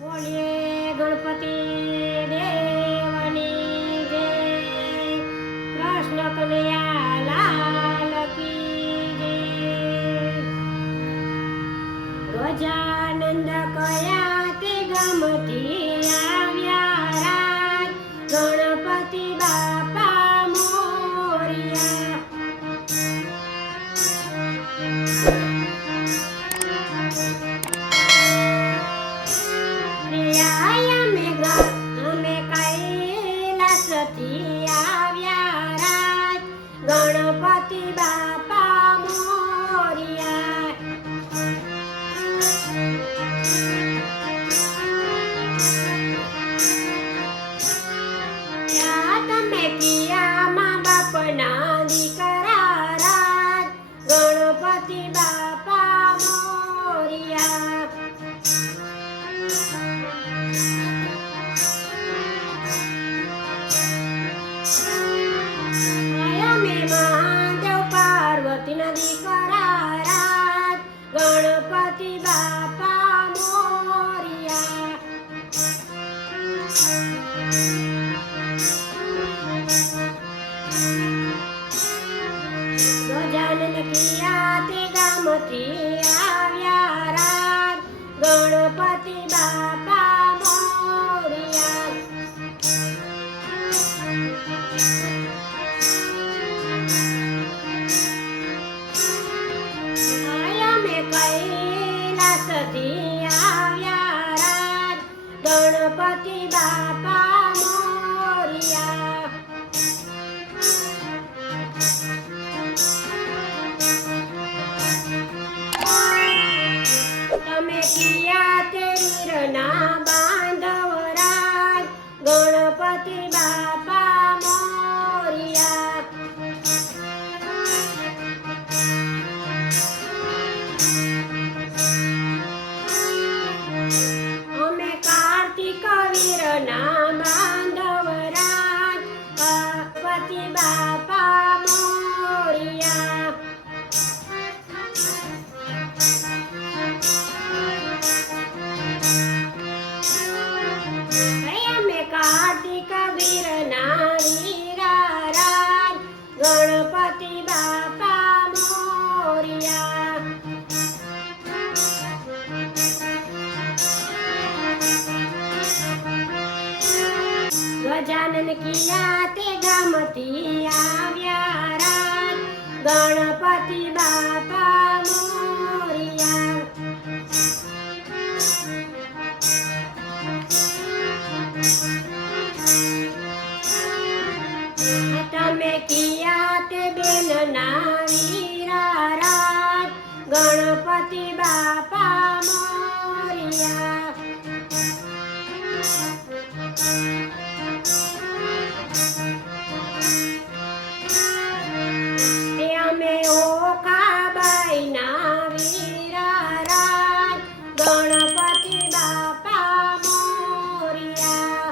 બોલીએ ગણપતિ દેવની જય, કૃષ્ણ કનૈયા લાલ કી જય। ગજાનંદ કયા તે ગામથી આવ્યા રાજ, ગણપતિ બાપા મોરિયા। અમે કૈલાસથી આવ્યા રાજ, ગણપતિ બાપા મોરિયા। તમે કિયા મા બાપના દીકરા રાજ, ગણપતિ બાપા મોરિયા। પાર્વતીના દીકરા રાજ, ગણપતિ બાપા મોરિયા। ગજાનન કિયા તે ગામથી આવ્યા રાજ, ગણપતિ બાપા મોરિયા। કૈલાસથી આવ્યા રાજ, ગણપતિ બાપા મોરિયા। તમે કિયા તે વીરના બાંધવ રાજ, ગણપતિ બાપા મોરિયા। અમે કાર્તિક વીરના બાંધવ રાજ, ગણપતિ બાપા મોરિયા। અમે કાર્તિક વીરના વીરા રાજ, ગણપતિ બાપા મોરિયા। ગજાનન કિયા તે ગામથી આવ્યા રાજ, ગણપતિ બાપા મોરિયા। તમે કિયા તે બેનના વીરા રાજ, ગણપતિ બાપા મોરિયા। અમે ઓકાબાઈના વીરા રાજ, ગણપતિ બાપા મોરિયા।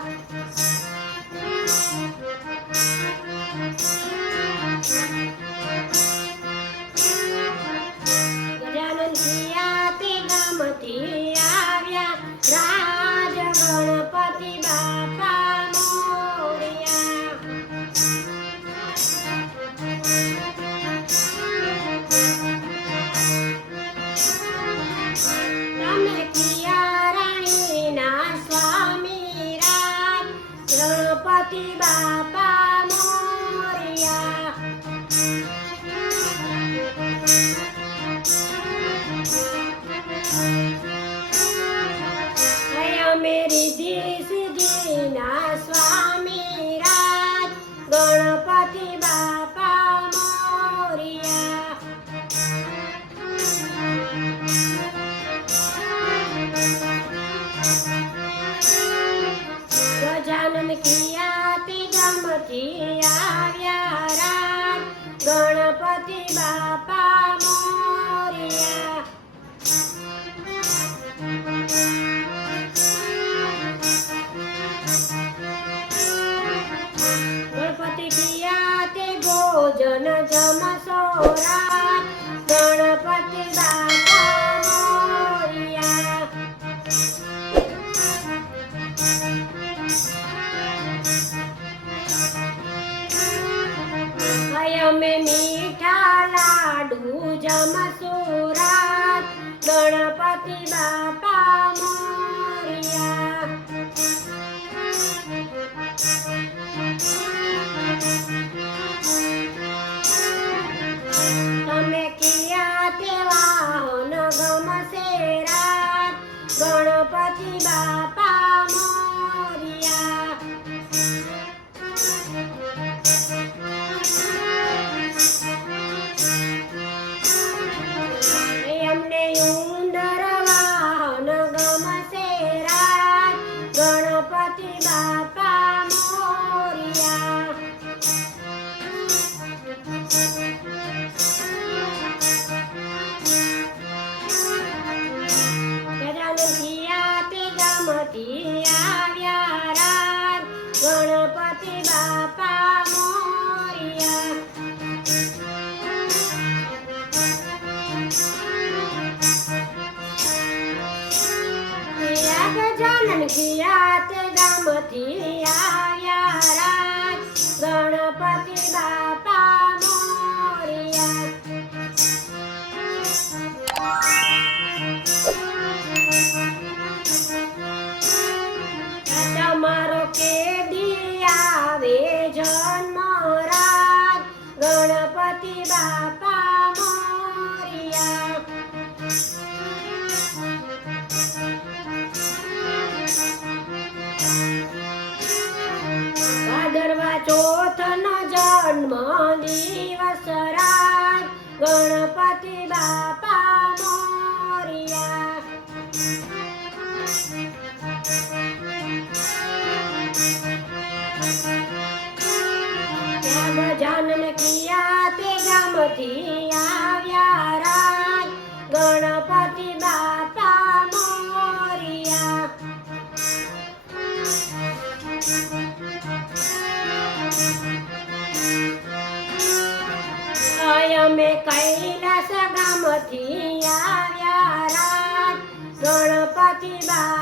ગજાનન કિયા તે ગામથી આવ્યા રાજ, ગણપતિ બાપા મોરિયા। તમે કિયા રાણીના સ્વામી રાજ, ગણપતિ બાપા મોરિયા। અમે રિદ્ધિ સિદ્ધિના સ્વામી રાજ, ગણપતિ બાપા મોરિયા। ગજાનન કિયા તે ગામથી આવ્યા રાજ, ગણપતિ બાપા મોરિયા। ગણપતિ કિયા તે ભોજન જમશો રાજ, ગણપતિ બાપા મોરિયા। જમસુરાત ગણપતિ બાપા મોરિયા. તમે કિયા તે વાહન ગમશે રાત ગણપતિ બાપા મોરિયા. અમને ઉંદર વાહન ગમશે રાત ગણપતિ બાપા મોરિયા. ગજાનન કિયા તે ગામથી આવ્યા રાત ગણપતિ બાપા મોરિયા. ગજાનન કિયા તે ગામથી આવ્યા રાત ગણપતિ બાપા મોરિયા. તમારો કેદી આવે જન્મ રાત ગણપતિ બાપા મોરિયા. ભાદરવા ચોથનો જન્મ દિવસ રાત ગણપતિ બાપા મોરિયા. ગજાનન કિયા તે ગામથી આવ્યા રાત ગણપતિ બાપા મોરિયા. અમે કૈલાસ ગામથી આવ્યા રાત ગણપતિ બાપા